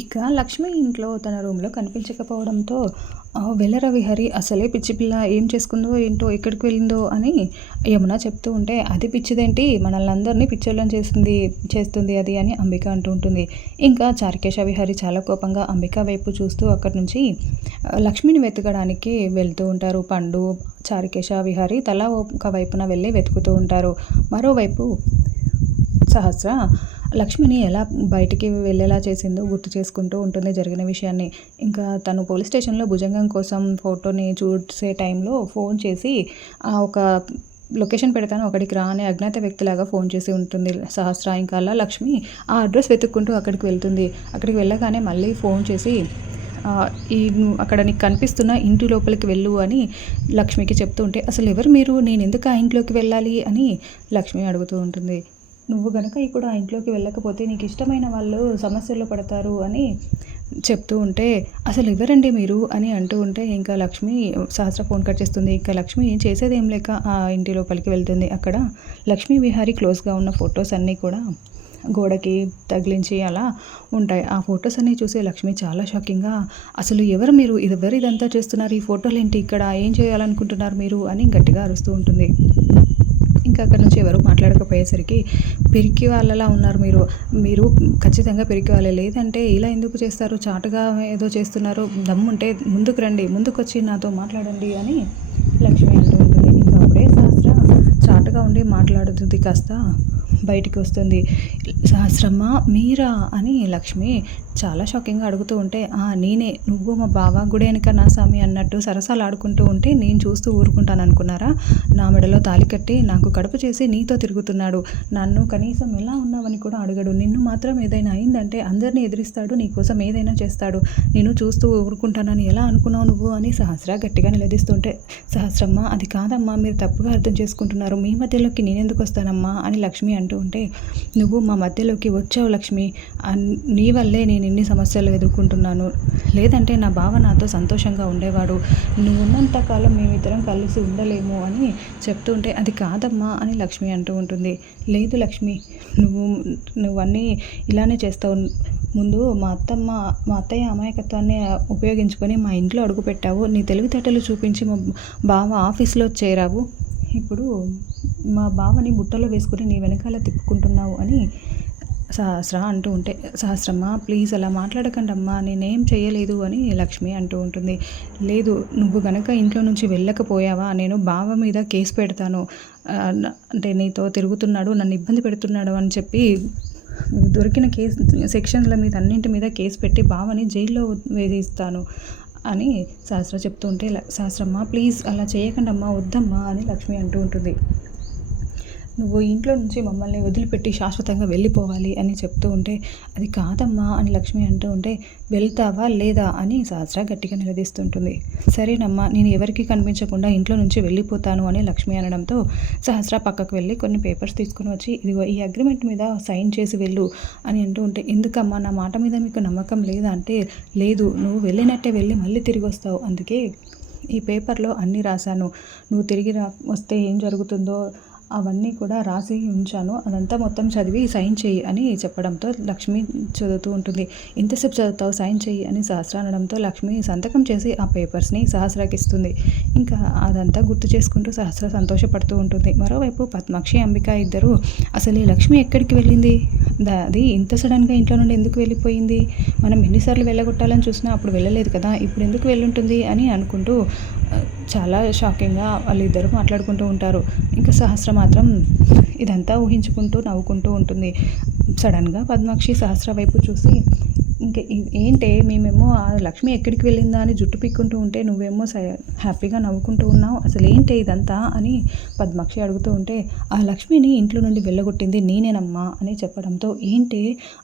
ఇక లక్ష్మి ఇంట్లో తన రూమ్‌లో కనిపించకపోవడంతో వెల్లర విహరి అసలే పిచ్చి పిల్ల ఏం చేసుకుందో ఏంటో ఎక్కడికి వెళ్ళిందో అని యమున చెప్తూ ఉంటే, అది పిచ్చిదేంటి మనల్నందరినీ పిచ్చోళ్ళని చేస్తుంది అది అని అంబిక అంటూ ఉంటుంది. ఇంకా చారుకేశ విహారి చాలా కోపంగా అంబిక వైపు చూస్తూ అక్కడి నుంచి లక్ష్మిని వెతకడానికి వెళ్తూ ఉంటారు. పండు, చారుకేశ విహారి తలా ఒక వైపున వెళ్ళి వెతుకుతూ ఉంటారు. మరోవైపు సహస్ర లక్ష్మిని ఎలా బయటికి వెళ్ళేలా చేసిందో గుర్తు చేసుకుంటూ ఉంటుంది జరిగిన విషయాన్ని. ఇంకా తను పోలీస్ స్టేషన్‌లో భుజంగం కోసం ఫోటోని చూసే టైంలో ఫోన్ చేసి ఒక లొకేషన్ పెడతాను అక్కడికి రా అని అజ్ఞాత వ్యక్తిలాగా ఫోన్ చేసి ఉంటుంది సహస్ర. ఇంకా అలా లక్ష్మి ఆ అడ్రస్ వెతుక్కుంటూ అక్కడికి వెళ్తుంది. అక్కడికి వెళ్ళగానే మళ్ళీ ఫోన్ చేసి నువ్వు అక్కడ నీకు కనిపిస్తున్న ఇంటి లోపలికి వెళ్ళు అని లక్ష్మికి చెప్తూ ఉంటే, అసలు ఎవరు మీరు? నేను ఎందుకు ఆ ఇంట్లోకి వెళ్ళాలి అని లక్ష్మి అడుగుతూ ఉంటుంది. నువ్వు గనక ఇప్పుడు ఆ ఇంట్లోకి వెళ్ళకపోతే నీకు ఇష్టమైన వాళ్ళు సమస్యల్లో పడతారు అని చెప్తూ ఉంటే, అసలు ఎవరండి మీరు అని అంటూ ఉంటే ఇంకా లక్ష్మి సహస్ర ఫోన్ కట్ చేస్తుంది. ఇంకా లక్ష్మి చేసేదేం లేక ఆ ఇంటి లోపలికి వెళ్తుంది. అక్కడ లక్ష్మీ విహారీ క్లోజ్గా ఉన్న ఫొటోస్ అన్నీ కూడా గోడకి తగిలించి అలా ఉంటాయి. ఆ ఫొటోస్ అన్నీ చూసి లక్ష్మి చాలా షాకింగ్గా, అసలు ఎవరు మీరు? ఎవరు ఇదంతా చేస్తున్నారు? ఈ ఫోటోలు ఏంటి? ఇక్కడ ఏం చేయాలనుకుంటున్నారు మీరు అని గట్టిగా అరుస్తూ ఉంటుంది. ఇంకా అక్కడ నుంచి ఎవరు మాట్లాడకపోయేసరికి, పిరికి వాళ్ళలా ఉన్నారు మీరు. మీరు ఖచ్చితంగా పిరికి వాళ్ళే. లేదంటే ఇలా ఎందుకు చేస్తారు? చాటుగా ఏదో చేస్తున్నారు. దమ్ముంటే ముందుకు రండి, ముందుకొచ్చి నాతో మాట్లాడండి అని లక్ష్మి అంటూ ఉంటుంది. ఇంకా అప్పుడే సహస్ర చాటుగా ఉండి మాట్లాడుతుంది కాస్త బయటికి వస్తుంది. సహస్రమ్మ మీరా అని లక్ష్మి చాలా షాకింగ్గా అడుగుతూ ఉంటే, నేనే. నువ్వు మా బావ గుడి వెనక నా స్వామి అన్నట్టు సరసాలు ఆడుకుంటూ ఉంటే నేను చూస్తూ ఊరుకుంటాను అనుకున్నారా? నా మెడలో తాళి కట్టి నాకు కడుపు చేసి నీతో తిరుగుతున్నాడు. నన్ను కనీసం ఎలా ఉన్నావని కూడా అడగడు. నిన్ను మాత్రం ఏదైనా అయిందంటే అందరినీ ఎదిరిస్తాడు, నీకోసం ఏదైనా చేస్తాడు. నేను చూస్తూ ఊరుకుంటానని ఎలా అనుకున్నావు నువ్వు అని సహస్ర గట్టిగా నిలదీస్తుంటే, సహస్రమ్మ అది కాదమ్మా, మీరు తప్పుగా అర్థం చేసుకుంటున్నారు. మీ మధ్యలోకి నేనెందుకు వస్తానమ్మా అని లక్ష్మి అంటూ ఉంటే, నువ్వు మా మధ్యలోకి వచ్చావు లక్ష్మి. నీ వల్లే నేను ఇన్ని సమస్యలు ఎదుర్కొంటున్నాను. లేదంటే నా బావ నాతో సంతోషంగా ఉండేవాడు. నువ్వు ఉన్నంత కాలం మేమిద్దరం కలిసి ఉండలేము అని చెప్తూ ఉంటే, అది కాదమ్మా అని లక్ష్మి అంటూ ఉంటుంది. లేదు లక్ష్మి, నువ్వన్నీ ఇలానే చేస్తావు. ముందు మా అత్తయ్య అమాయకత్వాన్ని ఉపయోగించుకొని మా ఇంట్లో అడుగుపెట్టావు. నీ తెలివితేటలు చూపించి మా బావ ఆఫీస్లో చేరావు. ఇప్పుడు మా బావని బుట్టలో వేసుకుని నీ వెనకాల తిప్పుకుంటున్నావు అని సహస్ర అంటూ ఉంటే, సహస్రమ్మ ప్లీజ్ అలా మాట్లాడకండి అమ్మా, నేనేం చేయలేదు అని లక్ష్మి అంటూ ఉంటుంది. లేదు, నువ్వు గనక ఇంట్లో నుంచి వెళ్ళకపోయావా నేను బావ మీద కేసు పెడతాను. అంటే నీతో తిరుగుతున్నాడు, నన్ను ఇబ్బంది పెడుతున్నాడు అని చెప్పి దొరికిన సెక్షన్ల మీద అన్నింటి మీద కేసు పెట్టి బావని జైల్లో వేధిస్తాను అని సహస్ర చెప్తూ ఉంటే, సహస్రమ్మ ప్లీజ్ అలా చేయకండి అమ్మా, వద్దమ్మా అని లక్ష్మి అంటూ ఉంటుంది. నువ్వు ఇంట్లో నుంచి మమ్మల్ని వదిలిపెట్టి శాశ్వతంగా వెళ్ళిపోవాలి అని చెప్తూ ఉంటే, అది కాదమ్మా అని లక్ష్మి అంటూ ఉంటే, వెళ్తావా లేదా అని సహస్ర గట్టిగా నిలదీస్తుంటుంది. సరేనమ్మా, నేను ఎవరికి కనిపించకుండా ఇంట్లో నుంచి వెళ్ళిపోతాను అని లక్ష్మి అనడంతో సహస్ర పక్కకు వెళ్ళి కొన్ని పేపర్స్ తీసుకుని వచ్చి, ఇదిగో ఈ అగ్రిమెంట్ మీద సైన్ చేసి వెళ్ళు అని అంటూ ఉంటే, ఎందుకమ్మా నా మాట మీద మీకు నమ్మకం లేదా అంటే, లేదు నువ్వు వెళ్ళినట్టే వెళ్ళి మళ్ళీ తిరిగి వస్తావు, అందుకే ఈ పేపర్లో అన్నీ రాశాను. నువ్వు తిరిగి వస్తే ఏం జరుగుతుందో అవన్నీ కూడా రాసి ఉంచాను, అదంతా మొత్తం చదివి సైన్ చెయ్యి అని చెప్పడంతో లక్ష్మి చదువుతూ ఉంటుంది. ఇంతసేపు చదువుతావు, సైన్ చెయ్యి అని సహస్ర అనడంతో లక్ష్మి సంతకం చేసి ఆ పేపర్స్ని సహస్రకి ఇస్తుంది. ఇంకా అదంతా గుర్తు చేసుకుంటూ సహస్ర సంతోషపడుతూ ఉంటుంది. మరోవైపు పద్మాక్షి అంబిక ఇద్దరు, అసలు ఈ లక్ష్మి ఎక్కడికి వెళ్ళింది? అది ఇంత సడన్గా ఇంట్లో నుండి ఎందుకు వెళ్ళిపోయింది? మనం ఎన్నిసార్లు వెళ్ళగొట్టాలని చూసినా అప్పుడు వెళ్ళలేదు కదా, ఇప్పుడు ఎందుకు వెళ్ళుంటుంది అని అనుకుంటూ చాలా షాకింగ్గా వాళ్ళిద్దరూ మాట్లాడుకుంటూ ఉంటారు. ఇంకా సహస్ర మాత్రం ఇదంతా ఊహించుకుంటూ నవ్వుకుంటూ ఉంటుంది. సడన్గా పద్మాక్షి సహస్ర వైపు చూసి, ఇంకా ఏంటే మేమేమో ఆ లక్ష్మి ఎక్కడికి వెళ్ళిందా అని జుట్టు పిక్కుంటూ ఉంటే నువ్వేమో హ్యాపీగా నవ్వుకుంటూ ఉన్నావు, అసలు ఏంటి ఇదంతా అని పద్మాక్షి అడుగుతూ ఉంటే, ఆ లక్ష్మిని ఇంట్లో నుండి వెళ్ళగొట్టింది నేనేనమ్మా అని చెప్పడంతో, ఏంటి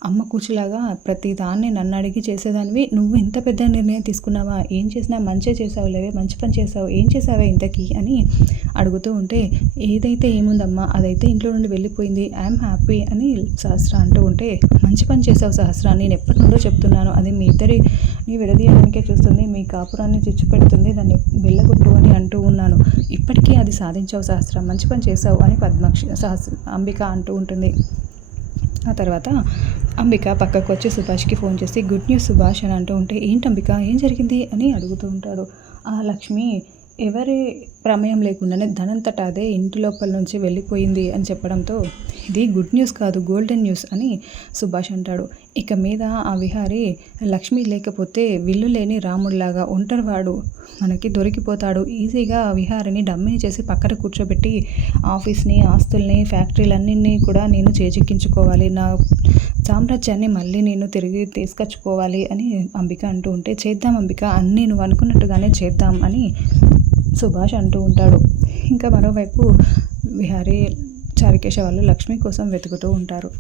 అమ్మ కూర్చులాగా ప్రతి దాన్ని నన్ను అడిగి చేసేదానివి, నువ్వు ఇంత పెద్ద నిర్ణయం తీసుకున్నావా? ఏం చేసినా మంచే చేసావు లేవే, మంచి పని చేసావు, ఏం చేసావే ఇంతకీ అని అడుగుతూ ఉంటే, ఏదైతే ఏముందమ్మా అదైతే ఇంట్లో నుండి వెళ్ళిపోయింది, ఐఎమ్ హ్యాపీ అని సహస్ర అంటూ ఉంటే, మంచి పని చేసావు సహస్ర, నేను ఎప్పటి నుండో చెప్తున్నాను, అది మీ ఇద్దరిని విడదీయడానికే చూస్తుంది, మీ కాపురాన్ని చిచ్చు పెడుతుంది, దాన్ని వెళ్ళగొట్టు అని అంటూ ఉన్నాను, ఇప్పటికీ అది సాధించావు సహస్ర, మంచి పని చేసావు అని అంబిక అంటూ ఉంటుంది. ఆ తర్వాత అంబిక పక్కకొచ్చి సుభాష్‌కి ఫోన్ చేసి గుడ్ న్యూస్ సుభాష్ అని అంటూ ఉంటే, "ఏంటి అంబిక ఏం జరిగింది?" అని అడుగుతూ ఉంటాడు. ఆ లక్ష్మి ఎవరి ప్రమేయం లేకుండానే ధనంతట అదే ఇంటి లోపల నుంచి వెళ్ళిపోయింది అని చెప్పడంతో, "ఇది గుడ్ న్యూస్ కాదు గోల్డెన్ న్యూస్" అని సుభాష్ అంటాడు. ఇక మీద ఆ విహారీ లక్ష్మి లేకపోతే విల్లు లేని రాముడిలాగా ఒంటరివాడు మనకి దొరికిపోతాడు. ఈజీగా ఆ విహారిని డమ్మీని చేసి పక్కన కూర్చోబెట్టి ఆఫీస్‌ని, ఆస్తుల్ని, ఫ్యాక్టరీలన్నిటిని కూడా నేను చేజిక్కించుకోవాలి. నా సామ్రాజ్యాన్ని మళ్ళీ నేను తిరిగి తీసుకొచ్చుకోవాలి అని అంబిక అంటూ ఉంటే, "చేద్దాం అంబిక అన్నీ నువ్వు అనుకున్నట్టుగానే చేద్దాం" అని సుభాష్ అంటూ ఉంటాడు. ఇంకా మరోవైపు విహారీ, చారుకేశ వాళ్ళు లక్ష్మి కోసం వెతుకుతూ ఉంటారు.